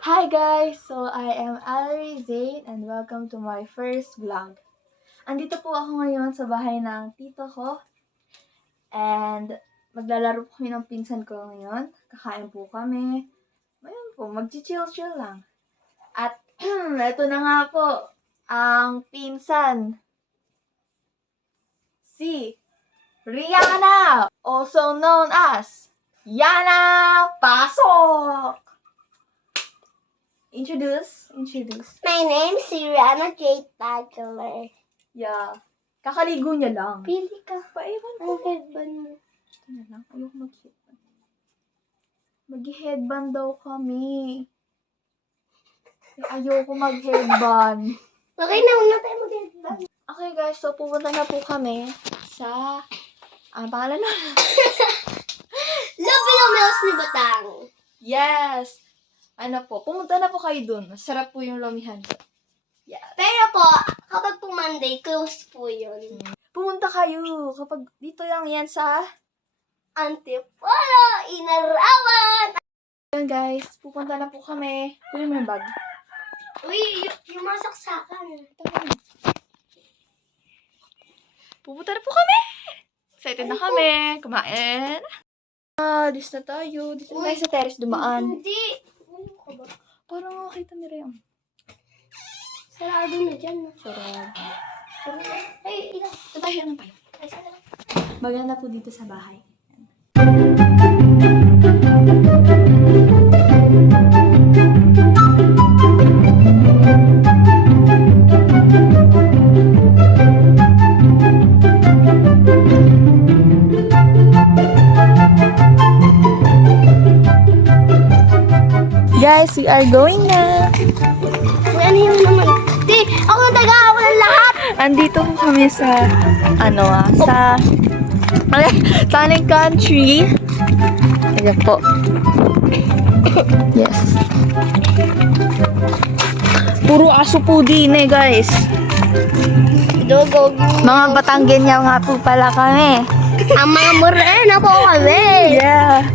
Hi guys! So, I am Allery Zaid and welcome to my first vlog. Andito po ako ngayon sa bahay ng tito ko and maglalaro po kami ng pinsan ko ngayon. Kakain po kami. Ayun po, mag-chill-chill lang. At ito na nga po, ang pinsan. Si Rihanna! Also known as Yana Pasok! Introduce. My name's Rihanna Jade Bachelor. Yeah. Kakaligo niya lang. Pili ka. Paiwan ko. Ang headband mo. Ito na lang. Ayoko mag-headband. Mag-headband daw kami. Ayoko mag-headband. Okay na, huwag na tayo mag-headband. Okay guys, so pupunta na po kami sa... Ang pangalan na? Love Mills ni Batang. Yes! Ano po, pumunta na po kayo dun. Masarap po yung lomihan. Yeah. Pero po, kapag po Monday, close po yun. Pumunta kayo kapag dito lang yan sa... Antipolo, Inarawan. Yun guys, pupunta na po kami. Kunin mo yung bag. Uy, yung masaksakan. Pupunta na po kami! Excited na kami! Kumain! Dis na tayo. Dito na tayo sa terrace dumaan. Hindi. Ano ka ba? Parang makita ni Rhea. Sarado na dyan. Sarap. Ay, ina. Tayo na tayo. Ay, sarado. Maganda po dito sa bahay. Guys, we are going na. Uy, ano yung naman? Di, ako taga-ako ng lahat. Andito po kami sa, sa Tanning Country. Ayan po. Yes. Puro aso po din eh, guys. Dugog. Mga Batanggenya nga po pala kami. Ang mga morena po kami. Yeah.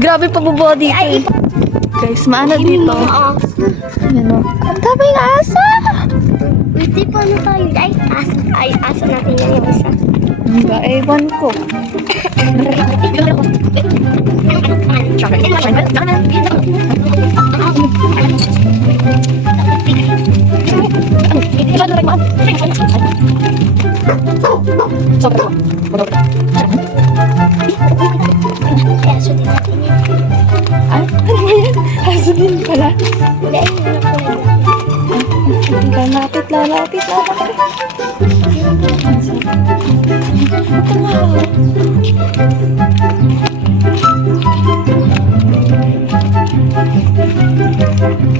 Grabe pa bubuo dito. Ay, Guys, maano dito? Ayan o. Ang daming aso! Uy, di pa ano tayo? Ay, asa natin yan yung isa. Hindi, ewan ko. Aso din natin yan. Ay, ano yan? Aso din pala. Hindi, ayun na po lang. Lalapit. Ito nga.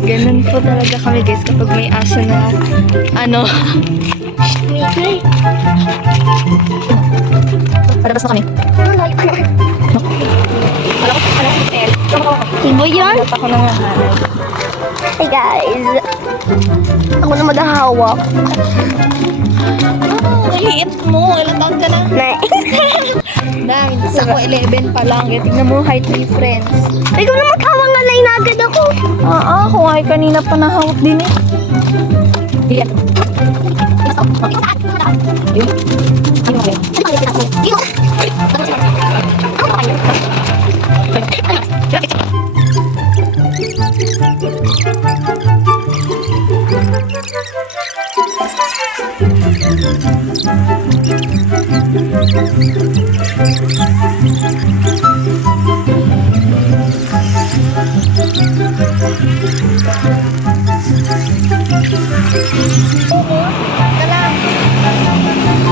Ganun po talaga kami guys kapag may aso na Wait. Palabas na kami. Ibo yun? Dapat ako nang hahanay. Hey guys. Ako na maghahawak. Liit mo. Ilang taon ka na? Dami. Ako 11 pa lang. Tingnan mo height difference. Ikaw na maghawak nga lang agad ako. Ako ay kanina pa nahawak din eh. Yeah.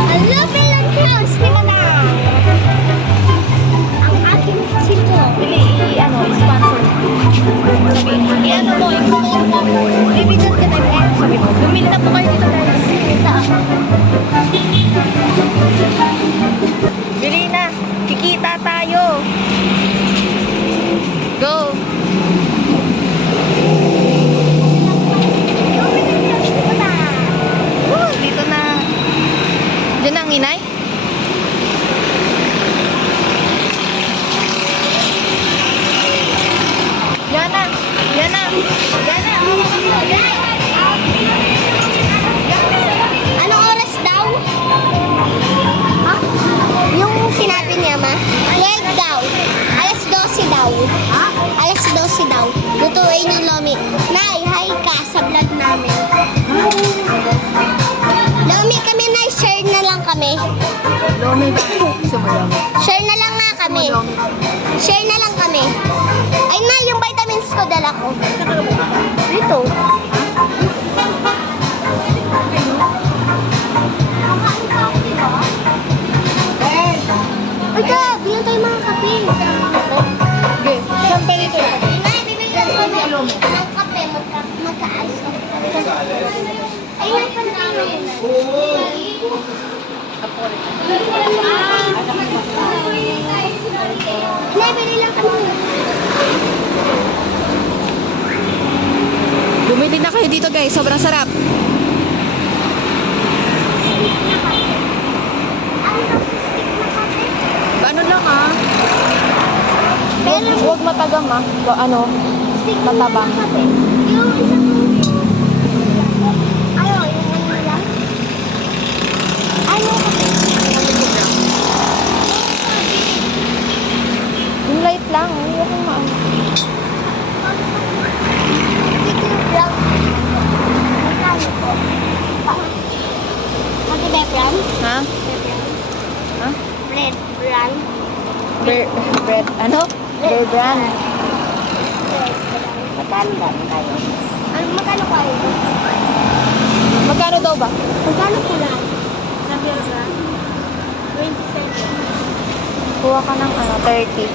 Hello, Bilang Hills. Kita na. Ang aking sito. Sponsor. Ano mo, yung motor mo. Bibigyan ka tayo. Sabi mo, bumili na po kayo dito guys. Bili na. Kikita tayo. Go. Dito na. Diyan ang inay. Yan na. Anong oras daw? Ha? Yung sinabi niya, ma? 12 daw. Alas 12 daw. Ha? Alas 12 daw. Lutuin yung lomi. Nay, hi ka sa vlog namin. Lomi kami, Nay. Share na lang kami. Lomi ba? Gusto mo lomi? Share na lang nga kami. Share na lang kami. Ay, Nay, yung vitamins ko dala ko. Dito. Ay, ka, bilang tayo mga kape. Okay. Saan pa dito? Nay, bibigyan ko ng kape. Magkaayos ko. Ay, Nay, pa tayo. Nay, bili lang kami. Bumili na kayo dito guys. Sobrang sarap. Ano lang ah. Pero, Huwag matagang ah. Ano? stick Matabang. kape. Yung isang ayaw, yung ano lang. Ayaw kape. Yung light lang. Huwag kang maano. Dito yung brown. Magkano po? Magkano brown? Ha? Ha? Red brown. Bread. Ano? Bear brand. Red brown. Magkano ba tayo? Ano, magkano kayo? Magkano daw ba? Magkano po lang? Na bear brand? 27. Kuha ka ng ano, 30.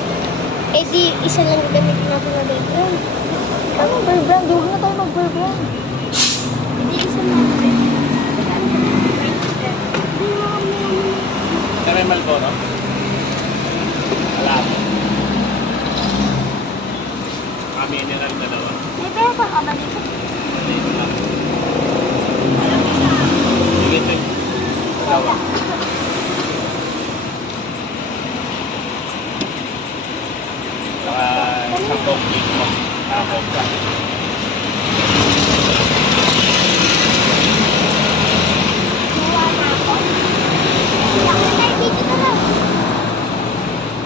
Eh di, isa lang gamitin natin na bear brand. Ano, bear brand? Huwag na tayo mag-bear brand. Hindi, isa lang. Caramel ko, no? Alam. Mineral dalawa. May pera pa ka ba dito? Dito lang. Sige, ito. Dalawa. Saka isang coke mismo. Coke ka. Nawa na ako. Bakit tayo dito na lang?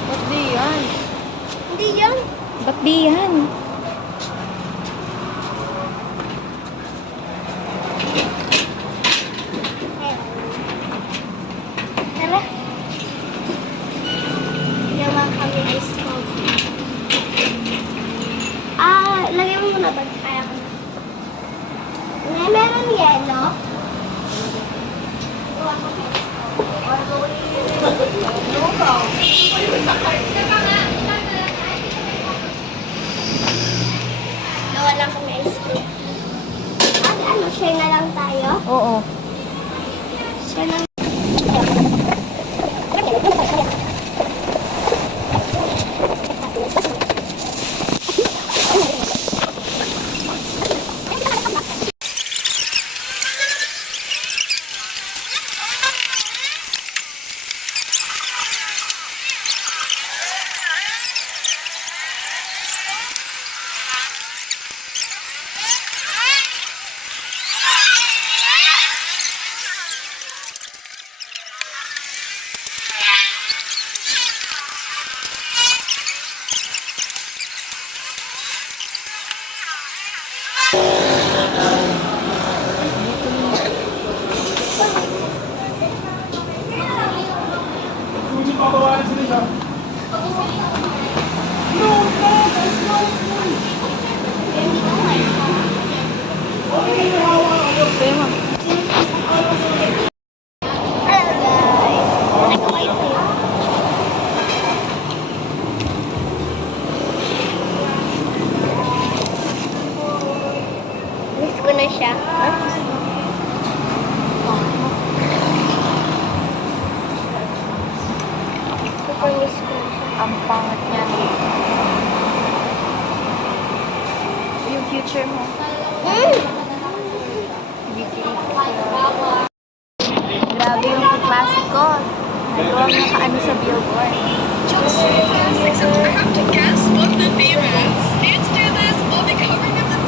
Ba't di yan? Hindi yan. Ba't di yan? Tara. Yaman kami ice coffee. Lagyan mo muna ba? Kaya ko na. Meron yelo. Nawala kami ice cream. Ano, share na lang tayo? Oo. Share na Hello guys. Nag-wait kayo. Miss ko na siya. Super miss ko na siya. Ang pangat niya. Yung future mo. Grabe yung kaklase ko. Nagawang nakaano sa billboard. Just 600 guests book the favorites. Let's do this on the cover of the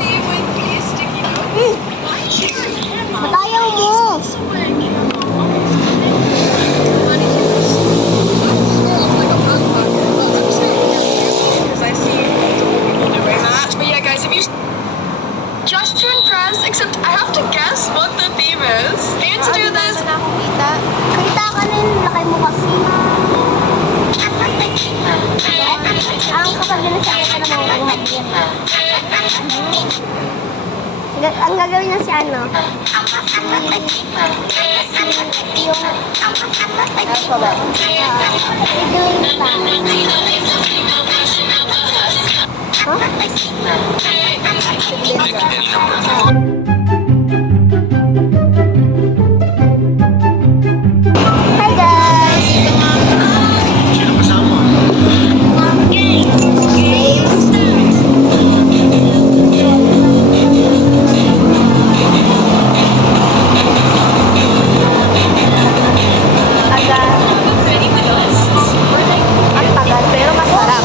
Ang gagawin na si ano? Yung... Ano pa ba? Si Glinda. Huh? Hi guys! Agad. Ang tagal, pero masarap.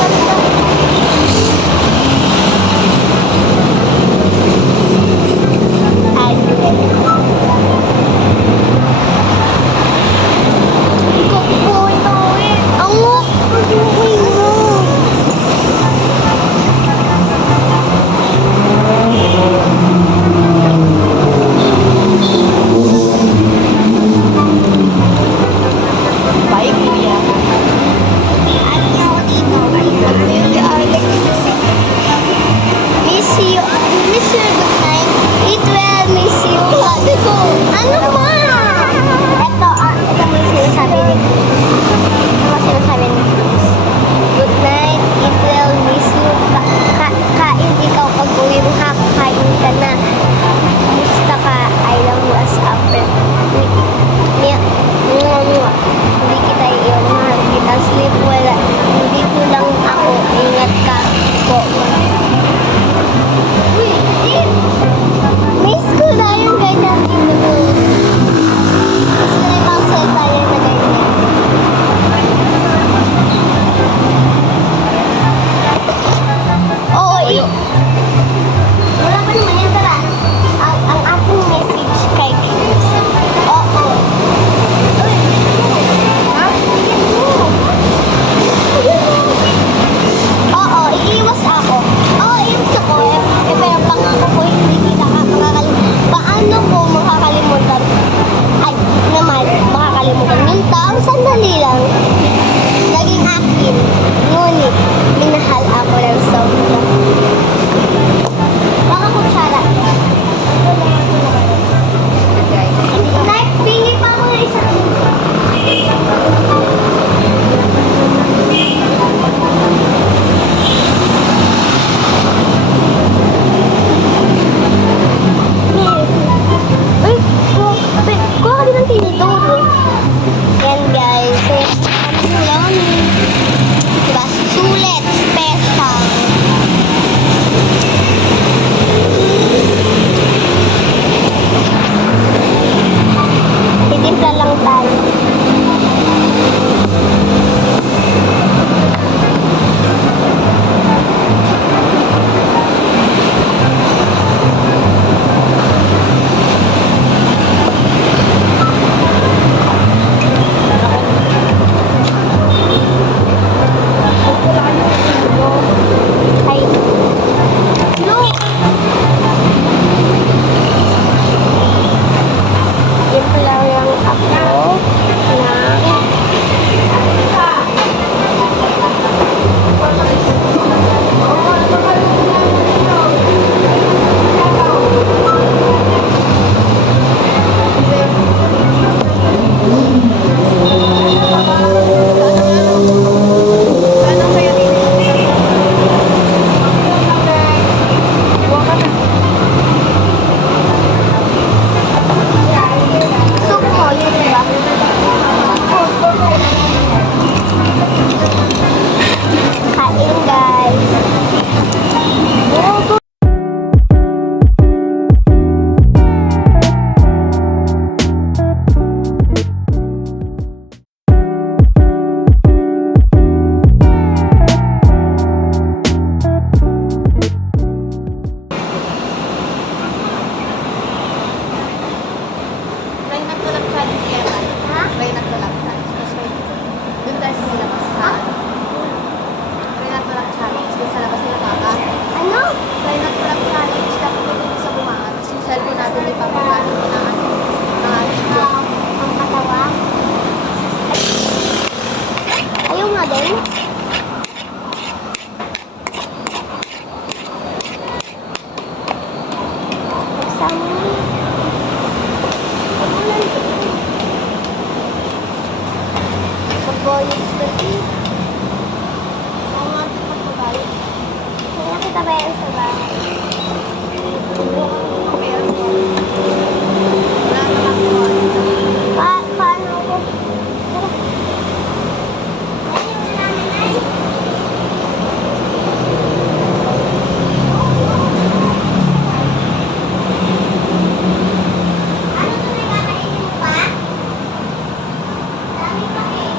Tama. Pag-bonus ko din. Tama ka po ba? Kaya kita ba yan sa bahay? Paano ko? Ayun yung namin ay. Ano to, nakakainin mo pa? Dami pa eh.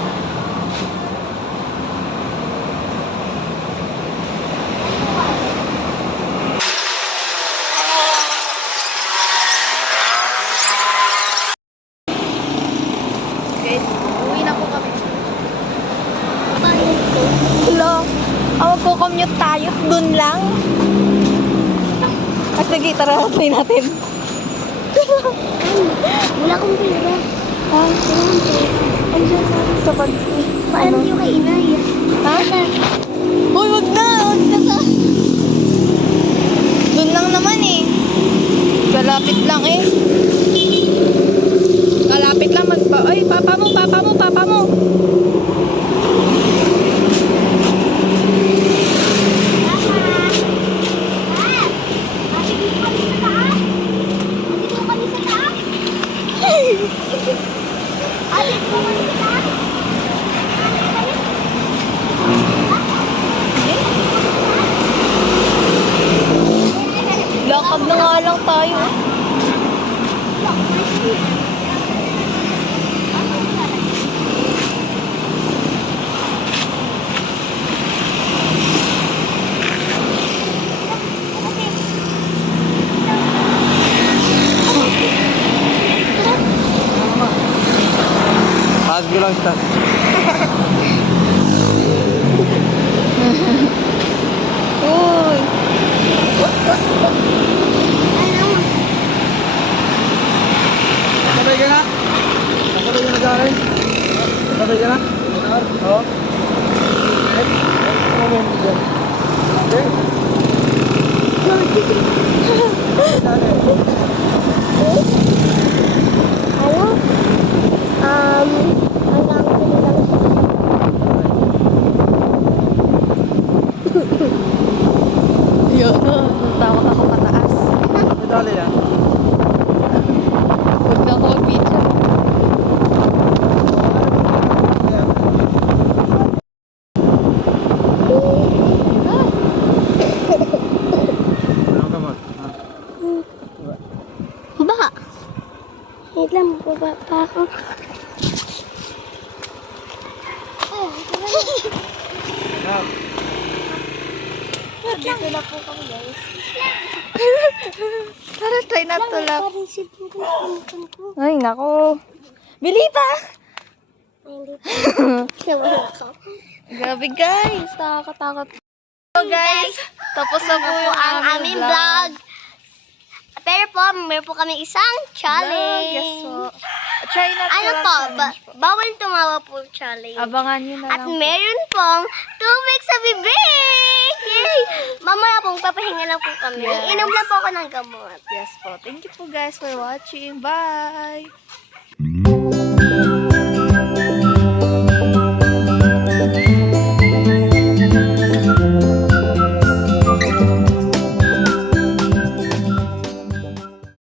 Guys, uwi na po kami. Paano ko? Hello. Magko-commute tayo. Dun lang. Sige, tara. Try natin. Wala akong pera. Ha? Wala akong pera. Andiyan na sa bag. Paano yung kay inay? Ha? Uy, wag na. Wag na ka. Dun lang naman eh. Kalapit lang eh. Kalapit lang. Ay, papa mo. Lakad na nga lang tayo. Taas ko lang, taas. Uy. Sabay ka na? Sabay ka na gano'n? Sabay ka na? Oo. Ano? Hanggang kinilang Yun. Tawag ako pataas. Dali yan. Huwag na ako mag-video. Ano ka ba? Ba? Wait lang, baba pa ako. Dito na po kami guys. Tara, try na to lang. Parang cellphone ko yung phone ko. Ay, nako. Bili pa! Ay, hindi pa. Nawala ako. Grabe guys, nakakatakot. So guys, tapos na po yung ang aming vlog. Pero po, meron po kami isang challenge. Yes po. Try na to Ano lang po, challenge po. bawal tumawa po challenge. Abangan nyo na At lang po. meron pong tubig sa bibig! Yay! Mamaya pong papahinga lang po kami. Yes. Inom lang po ako ng gamot. Yes po. Thank you po guys for watching. Bye!